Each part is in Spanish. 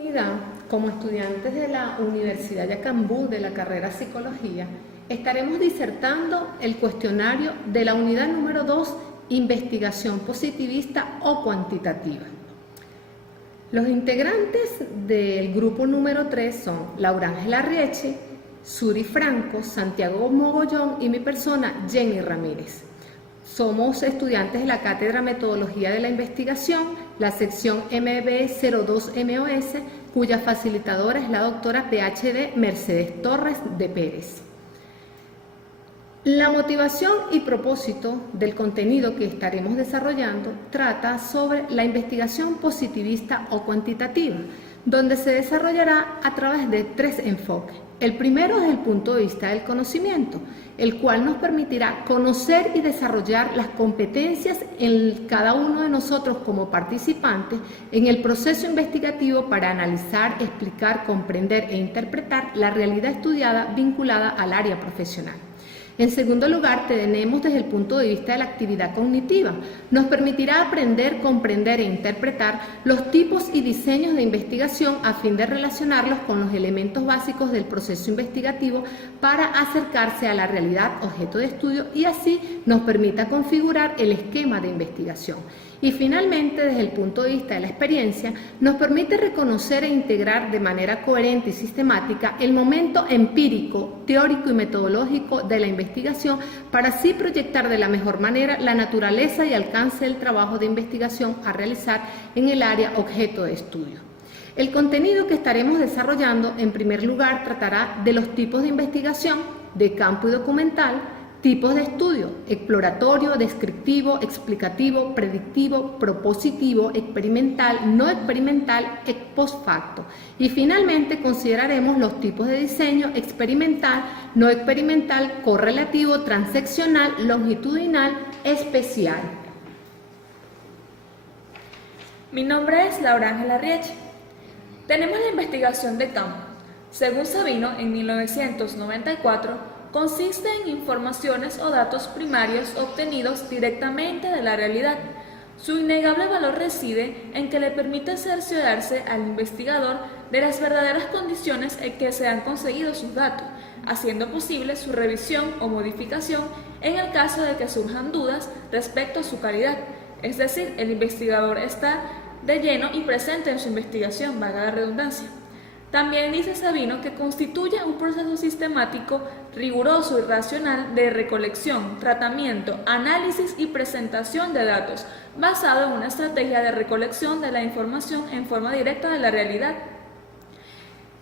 Unidad, como estudiantes de la Universidad Yacambú de la carrera Psicología, estaremos disertando el cuestionario de la unidad número 2, Investigación positivista o cuantitativa. Los integrantes del grupo número 3 son Laura Ángela Rieche, Suri Franco, Santiago Mogollón y mi persona, Jenny Ramírez. Somos estudiantes de la Cátedra Metodología de la Investigación, la sección MB02MOS, cuya facilitadora es la doctora PhD Mercedes Torres de Pérez. La motivación y propósito del contenido que estaremos desarrollando trata sobre la investigación positivista o cuantitativa, donde se desarrollará a través de 3 enfoques. El primero desde el punto de vista del conocimiento, el cual nos permitirá conocer y desarrollar las competencias en cada uno de nosotros como participantes en el proceso investigativo para analizar, explicar, comprender e interpretar la realidad estudiada vinculada al área profesional. En segundo lugar, tenemos desde el punto de vista de la actividad cognitiva. Nos permitirá aprender, comprender e interpretar los tipos y diseños de investigación a fin de relacionarlos con los elementos básicos del proceso investigativo para acercarse a la realidad objeto de estudio y así nos permita configurar el esquema de investigación. Y finalmente, desde el punto de vista de la experiencia, nos permite reconocer e integrar de manera coherente y sistemática el momento empírico, teórico y metodológico de la investigación para así proyectar de la mejor manera la naturaleza y alcance del trabajo de investigación a realizar en el área objeto de estudio. El contenido que estaremos desarrollando, en primer lugar, tratará de los tipos de investigación de campo y documental, tipos de estudio: exploratorio, descriptivo, explicativo, predictivo, propositivo, experimental, no experimental, ex post facto. Y finalmente consideraremos los tipos de diseño: experimental, no experimental, correlativo, transeccional, longitudinal, especial. Mi nombre es Laura Ángela Rieche. Tenemos la investigación de campo. Según Sabino, en 1994, consiste en informaciones o datos primarios obtenidos directamente de la realidad. Su innegable valor reside en que le permite cerciorarse al investigador de las verdaderas condiciones en que se han conseguido sus datos, haciendo posible su revisión o modificación en el caso de que surjan dudas respecto a su calidad. Es decir, el investigador está de lleno y presente en su investigación, valga la redundancia. También dice Sabino que constituye un proceso sistemático, riguroso y racional de recolección, tratamiento, análisis y presentación de datos, basado en una estrategia de recolección de la información en forma directa de la realidad.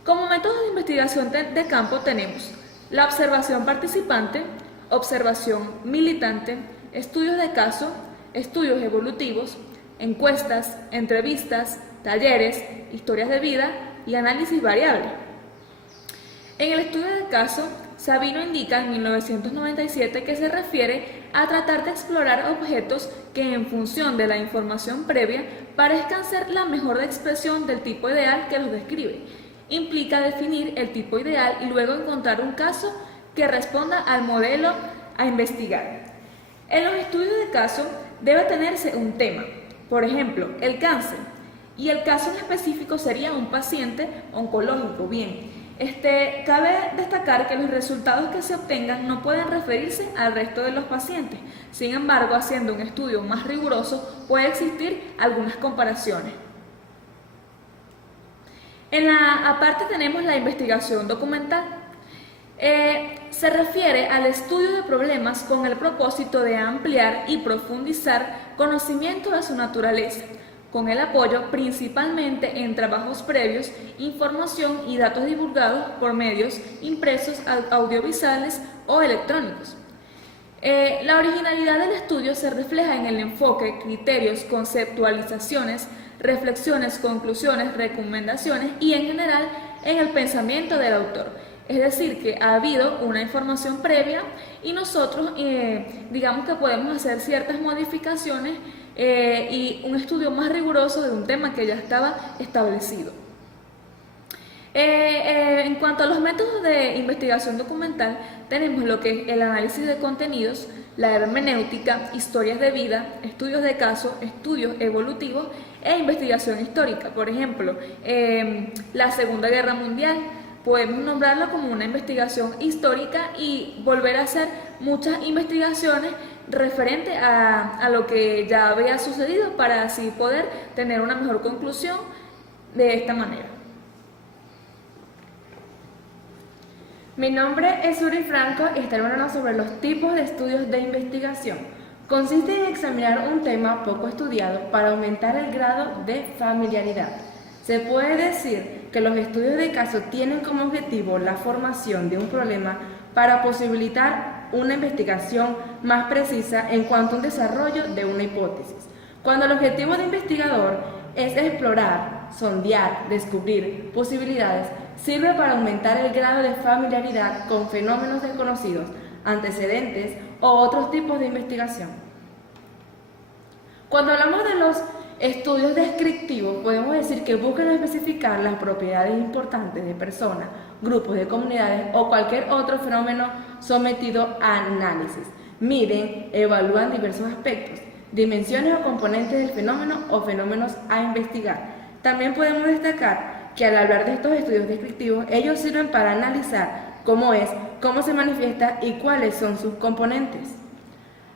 Como métodos de investigación de campo tenemos la observación participante, observación militante, estudios de caso, estudios evolutivos, encuestas, entrevistas, talleres, historias de vida y análisis variable. En el estudio de caso, Sabino indica en 1997 que se refiere a tratar de explorar objetos que en función de la información previa parezcan ser la mejor expresión del tipo ideal que los describe. Implica definir el tipo ideal y luego encontrar un caso que responda al modelo a investigar. En los estudios de caso debe tenerse un tema, por ejemplo, el cáncer. Y el caso en específico sería un paciente oncológico. Bien, cabe destacar que los resultados que se obtengan no pueden referirse al resto de los pacientes. Sin embargo, haciendo un estudio más riguroso, puede existir algunas comparaciones. Aparte tenemos la investigación documental. Se refiere al estudio de problemas con el propósito de ampliar y profundizar conocimiento de su naturaleza, con el apoyo principalmente en trabajos previos, información y datos divulgados por medios impresos, audiovisuales o electrónicos. La originalidad del estudio se refleja en el enfoque, criterios, conceptualizaciones, reflexiones, conclusiones, recomendaciones y en general en el pensamiento del autor. Es decir, que ha habido una información previa y nosotros digamos que podemos hacer ciertas modificaciones y un estudio más riguroso de un tema que ya estaba establecido. En cuanto a los métodos de investigación documental, tenemos lo que es el análisis de contenidos, la hermenéutica, historias de vida, estudios de caso, estudios evolutivos e investigación histórica. Por ejemplo, la Segunda Guerra Mundial, podemos nombrarla como una investigación histórica y volver a hacer muchas investigaciones referente a lo que ya había sucedido para así poder tener una mejor conclusión de esta manera. Mi nombre es Uri Franco y estaré hablando sobre los tipos de estudios de investigación. Consiste en examinar un tema poco estudiado para aumentar el grado de familiaridad. Se puede decir que los estudios de caso tienen como objetivo la formación de un problema para posibilitar una investigación más precisa en cuanto a un desarrollo de una hipótesis. Cuando el objetivo del investigador es explorar, sondear, descubrir posibilidades, sirve para aumentar el grado de familiaridad con fenómenos desconocidos, antecedentes o otros tipos de investigación. Cuando hablamos de los estudios descriptivos, podemos decir que buscan especificar las propiedades importantes de personas, grupos de comunidades o cualquier otro fenómeno sometido a análisis. Miden, evalúan diversos aspectos, dimensiones o componentes del fenómeno o fenómenos a investigar. También podemos destacar que al hablar de estos estudios descriptivos, ellos sirven para analizar cómo es, cómo se manifiesta y cuáles son sus componentes.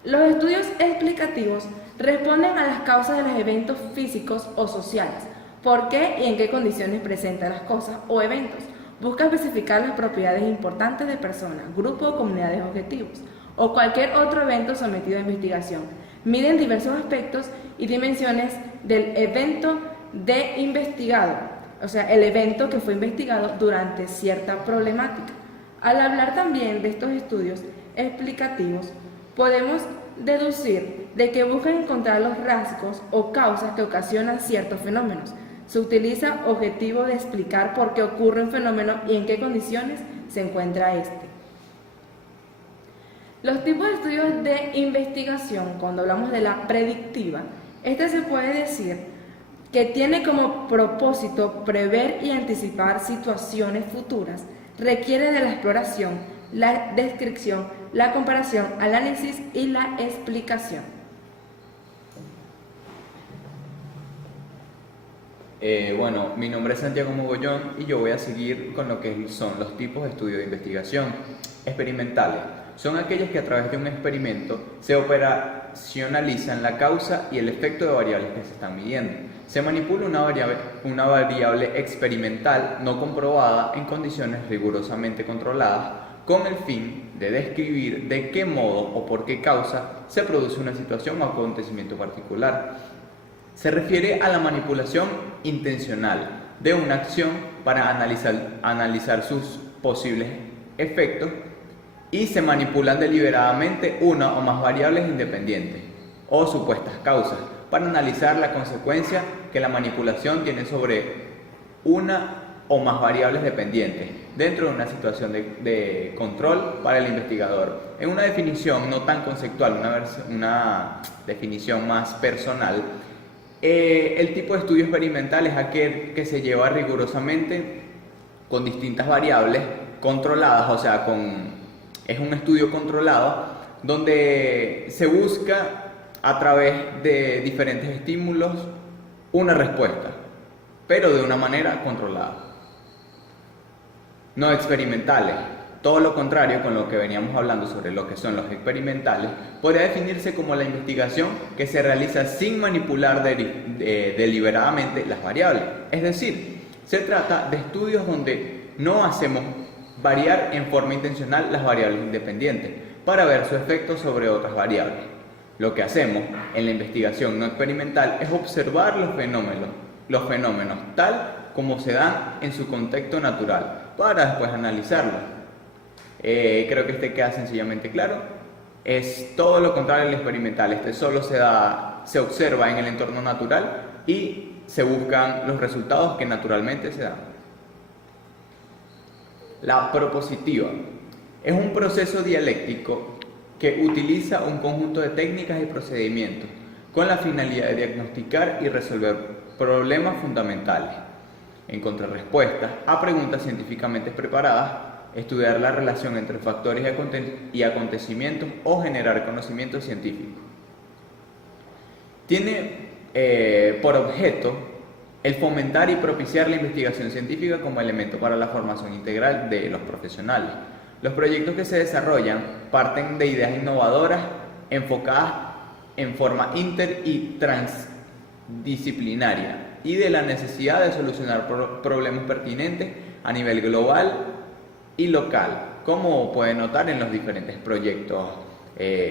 Los estudios explicativos responden a las causas de los eventos físicos o sociales, por qué y en qué condiciones presentan las cosas o eventos. Busca especificar las propiedades importantes de personas, grupos o comunidades objetivos, o cualquier otro evento sometido a investigación. Miden diversos aspectos y dimensiones del evento de investigado, o sea, el evento que fue investigado durante cierta problemática. Al hablar también de estos estudios explicativos, podemos deducir de que buscan encontrar los rasgos o causas que ocasionan ciertos fenómenos. Se utiliza objetivo de explicar por qué ocurre un fenómeno y en qué condiciones se encuentra este. Los tipos de estudios de investigación, cuando hablamos de la predictiva, se puede decir que tiene como propósito prever y anticipar situaciones futuras, requiere de la exploración, la descripción, la comparación, análisis y la explicación. Bueno, mi nombre es Santiago Mogollón y yo voy a seguir con lo que son los tipos de estudio de investigación. Experimentales son aquellos que a través de un experimento se operacionalizan la causa y el efecto de variables que se están midiendo. Se manipula una variable experimental no comprobada en condiciones rigurosamente controladas con el fin de describir de qué modo o por qué causa se produce una situación o acontecimiento particular. Se refiere a la manipulación intencional de una acción para analizar sus posibles efectos y se manipulan deliberadamente una o más variables independientes o supuestas causas para analizar la consecuencia que la manipulación tiene sobre una o más variables dependientes dentro de una situación de control para el investigador. En una definición no tan conceptual, una definición más personal, el tipo de estudio experimental es aquel que se lleva rigurosamente con distintas variables controladas, o sea, es un estudio controlado donde se busca a través de diferentes estímulos una respuesta, pero de una manera controlada. No experimentales, todo lo contrario con lo que veníamos hablando sobre lo que son los experimentales, podría definirse como la investigación que se realiza sin manipular deliberadamente las variables. Es decir, se trata de estudios donde no hacemos variar en forma intencional las variables independientes para ver su efecto sobre otras variables. Lo que hacemos en la investigación no experimental es observar los fenómenos tal como se dan en su contexto natural para después analizarlos. Creo que queda sencillamente claro. Es todo lo contrario al experimental. Solo se observa en el entorno natural y se buscan los resultados que naturalmente se dan. La propositiva es un proceso dialéctico que utiliza un conjunto de técnicas y procedimientos con la finalidad de diagnosticar y resolver problemas fundamentales, encontrar respuestas a preguntas científicamente preparadas estudiar la relación entre factores y acontecimientos o generar conocimiento científico. Tiene por objeto el fomentar y propiciar la investigación científica como elemento para la formación integral de los profesionales. Los proyectos que se desarrollan parten de ideas innovadoras enfocadas en forma inter y transdisciplinaria y de la necesidad de solucionar problemas pertinentes a nivel global y local, como pueden notar en los diferentes proyectos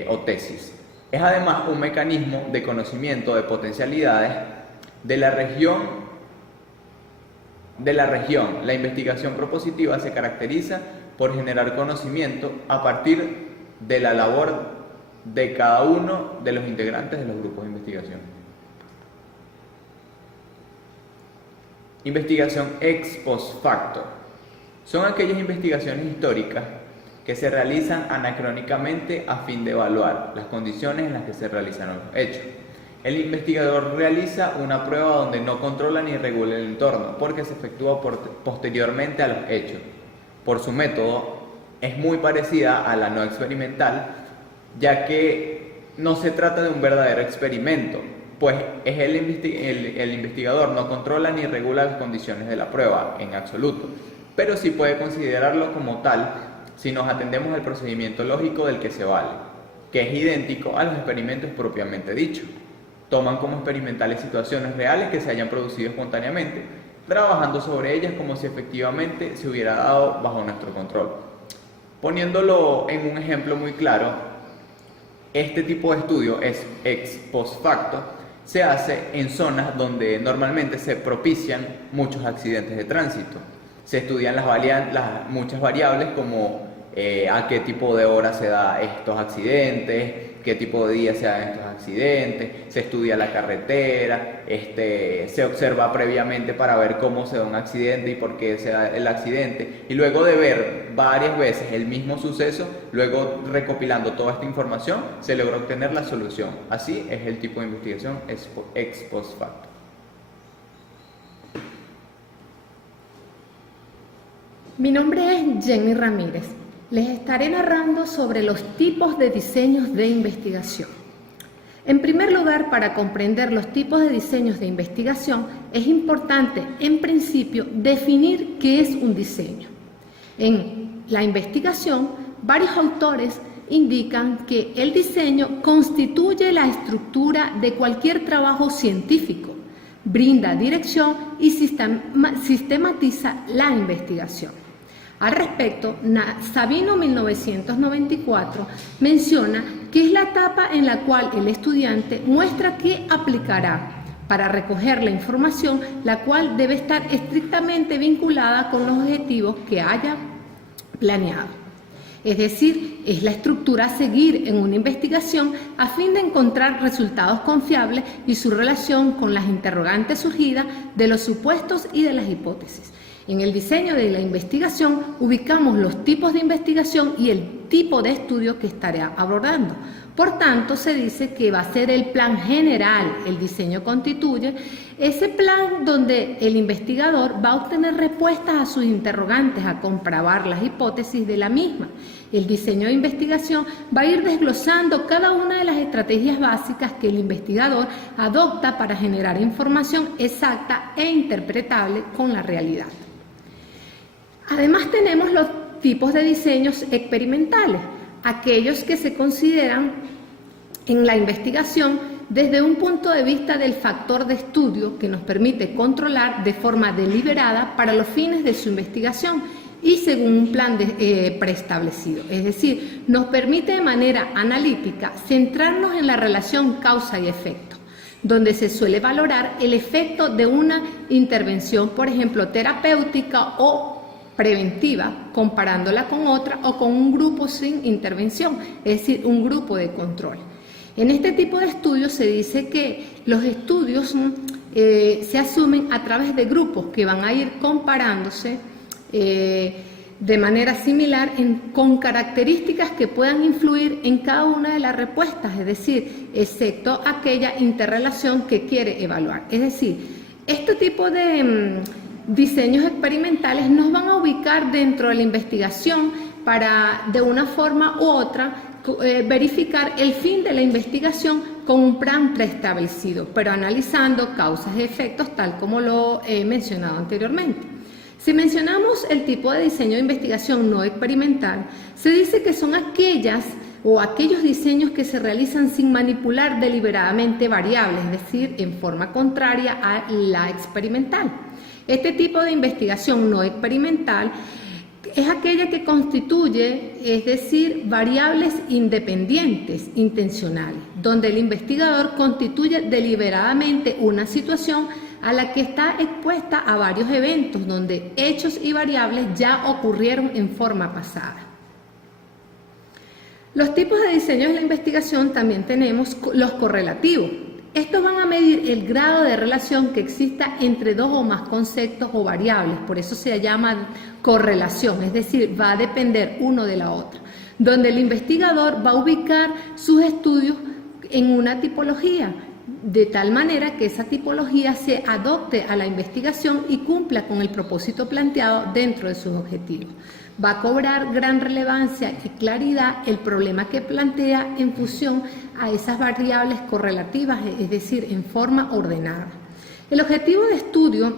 o tesis. Es además un mecanismo de conocimiento de potencialidades de la región. La investigación propositiva se caracteriza por generar conocimiento a partir de la labor de cada uno de los integrantes de los grupos de investigación. Investigación ex post facto. Son aquellas investigaciones históricas que se realizan anacrónicamente a fin de evaluar las condiciones en las que se realizaron los hechos. El investigador realiza una prueba donde no controla ni regula el entorno, porque se efectúa posteriormente a los hechos. Por su método, es muy parecida a la no experimental, ya que no se trata de un verdadero experimento, pues el investigador no controla ni regula las condiciones de la prueba en absoluto, pero sí puede considerarlo como tal si nos atendemos al procedimiento lógico del que se vale, que es idéntico a los experimentos propiamente dichos. Toman como experimentales situaciones reales que se hayan producido espontáneamente, trabajando sobre ellas como si efectivamente se hubiera dado bajo nuestro control. Poniéndolo en un ejemplo muy claro, este tipo de estudio es ex post facto, se hace en zonas donde normalmente se propician muchos accidentes de tránsito. Se estudian muchas variables como a qué tipo de hora se dan estos accidentes, qué tipo de día se dan estos accidentes, se estudia la carretera, se observa previamente para ver cómo se da un accidente y por qué se da el accidente, y luego de ver varias veces el mismo suceso, luego recopilando toda esta información, se logra obtener la solución. Así es el tipo de investigación ex post facto. Mi nombre es Jenny Ramírez. Les estaré narrando sobre los tipos de diseños de investigación. En primer lugar, para comprender los tipos de diseños de investigación, es importante, en principio, definir qué es un diseño. En la investigación, varios autores indican que el diseño constituye la estructura de cualquier trabajo científico, brinda dirección y sistematiza la investigación. Al respecto, Sabino 1994 menciona que es la etapa en la cual el estudiante muestra qué aplicará para recoger la información, la cual debe estar estrictamente vinculada con los objetivos que haya planeado. Es decir, es la estructura a seguir en una investigación a fin de encontrar resultados confiables y su relación con las interrogantes surgidas de los supuestos y de las hipótesis. En el diseño de la investigación ubicamos los tipos de investigación y el tipo de estudio que estaré abordando. Por tanto, se dice que va a ser el plan general. El diseño constituye ese plan donde el investigador va a obtener respuestas a sus interrogantes, a comprobar las hipótesis de la misma. El diseño de investigación va a ir desglosando cada una de las estrategias básicas que el investigador adopta para generar información exacta e interpretable con la realidad. Además, tenemos los tipos de diseños experimentales, aquellos que se consideran en la investigación desde un punto de vista del factor de estudio que nos permite controlar de forma deliberada para los fines de su investigación y según un plan preestablecido. Es decir, nos permite de manera analítica centrarnos en la relación causa y efecto, donde se suele valorar el efecto de una intervención, por ejemplo, terapéutica o preventiva, comparándola con otra o con un grupo sin intervención, es decir, un grupo de control. En este tipo de estudios se dice que los estudios se asumen a través de grupos que van a ir comparándose de manera similar con características que puedan influir en cada una de las respuestas, es decir, excepto aquella interrelación que quiere evaluar. Es decir, este tipo de diseños experimentales nos van a ubicar dentro de la investigación para, de una forma u otra, verificar el fin de la investigación con un plan preestablecido, pero analizando causas y efectos tal como lo he mencionado anteriormente. Si mencionamos el tipo de diseño de investigación no experimental, se dice que son aquellos diseños que se realizan sin manipular deliberadamente variables, es decir, en forma contraria a la experimental. Este tipo de investigación no experimental es aquella que constituye, es decir, variables independientes, intencionales, donde el investigador constituye deliberadamente una situación a la que está expuesta a varios eventos donde hechos y variables ya ocurrieron en forma pasada. Los tipos de diseño de la investigación también tenemos los correlativos. Estos van a medir el grado de relación que exista entre dos o más conceptos o variables, por eso se llama correlación, es decir, va a depender uno de la otra, donde el investigador va a ubicar sus estudios en una tipología, de tal manera que esa tipología se adopte a la investigación y cumpla con el propósito planteado dentro de sus objetivos. Va a cobrar gran relevancia y claridad el problema que plantea en función a esas variables correlativas, es decir, en forma ordenada. El objetivo de estudio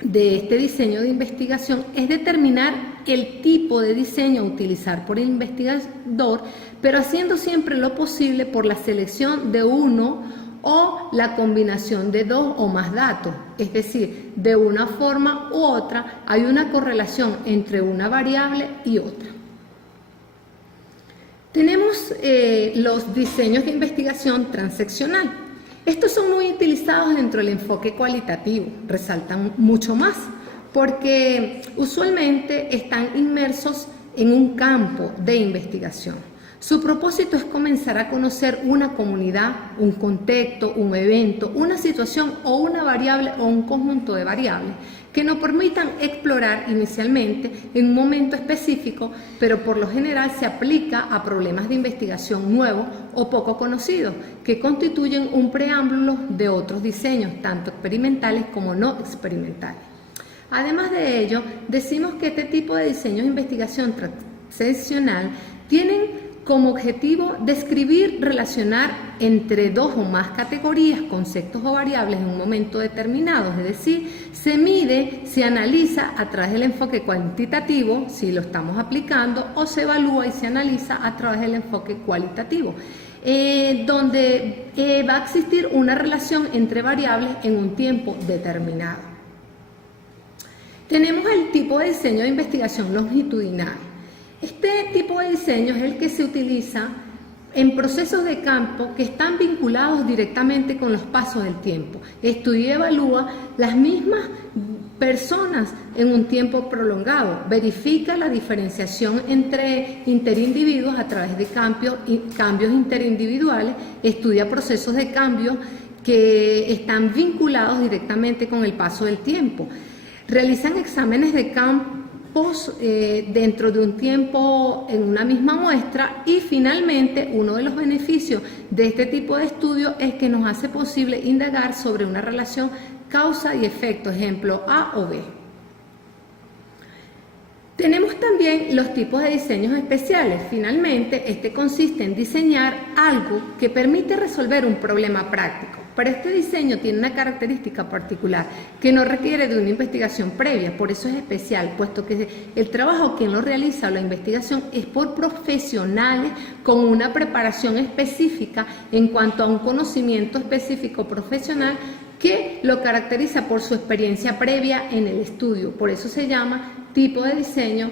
de este diseño de investigación es determinar el tipo de diseño a utilizar por el investigador, pero haciendo siempre lo posible por la selección de uno o la combinación de dos o más datos, es decir, de una forma u otra hay una correlación entre una variable y otra. Tenemos los diseños de investigación transeccional. Estos son muy utilizados dentro del enfoque cualitativo, resaltan mucho más, porque usualmente están inmersos en un campo de investigación. Su propósito es comenzar a conocer una comunidad, un contexto, un evento, una situación o una variable o un conjunto de variables que nos permitan explorar inicialmente en un momento específico, pero por lo general se aplica a problemas de investigación nuevos o poco conocidos, que constituyen un preámbulo de otros diseños, tanto experimentales como no experimentales. Además de ello, decimos que este tipo de diseños de investigación transeccional tienen como objetivo describir, relacionar entre dos o más categorías, conceptos o variables en un momento determinado, es decir, se mide, se analiza a través del enfoque cuantitativo, si lo estamos aplicando, o se evalúa y se analiza a través del enfoque cualitativo, donde va a existir una relación entre variables en un tiempo determinado. Tenemos el tipo de diseño de investigación longitudinal. Este tipo de diseño es el que se utiliza en procesos de campo que están vinculados directamente con los pasos del tiempo. Estudia y evalúa las mismas personas en un tiempo prolongado. Verifica la diferenciación entre interindividuos a través de cambios interindividuales. Estudia procesos de cambio que están vinculados directamente con el paso del tiempo. Realizan exámenes de campo dentro de un tiempo en una misma muestra y finalmente uno de los beneficios de este tipo de estudio es que nos hace posible indagar sobre una relación causa y efecto, ejemplo A o B. Tenemos también los tipos de diseños especiales. Finalmente, este consiste en diseñar algo que permite resolver un problema práctico. Pero este diseño tiene una característica particular que no requiere de una investigación previa, por eso es especial, puesto que el trabajo quien lo realiza o la investigación es por profesionales con una preparación específica en cuanto a un conocimiento específico profesional que lo caracteriza por su experiencia previa en el estudio, por eso se llama tipo de diseño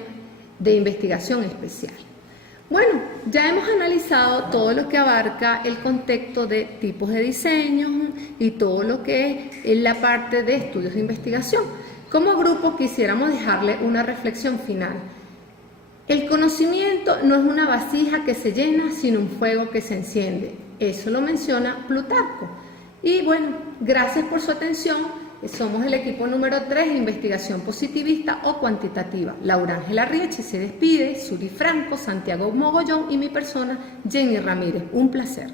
de investigación especial. Bueno, ya hemos analizado todo lo que abarca el contexto de tipos de diseño y todo lo que es la parte de estudios de investigación. Como grupo quisiéramos dejarle una reflexión final. El conocimiento no es una vasija que se llena, sino un fuego que se enciende. Eso lo menciona Plutarco. Y bueno, gracias por su atención. Somos el equipo número 3 de investigación positivista o cuantitativa. Laura Ángela Riechi se despide, Suri Franco, Santiago Mogollón y mi persona, Jenny Ramírez. Un placer.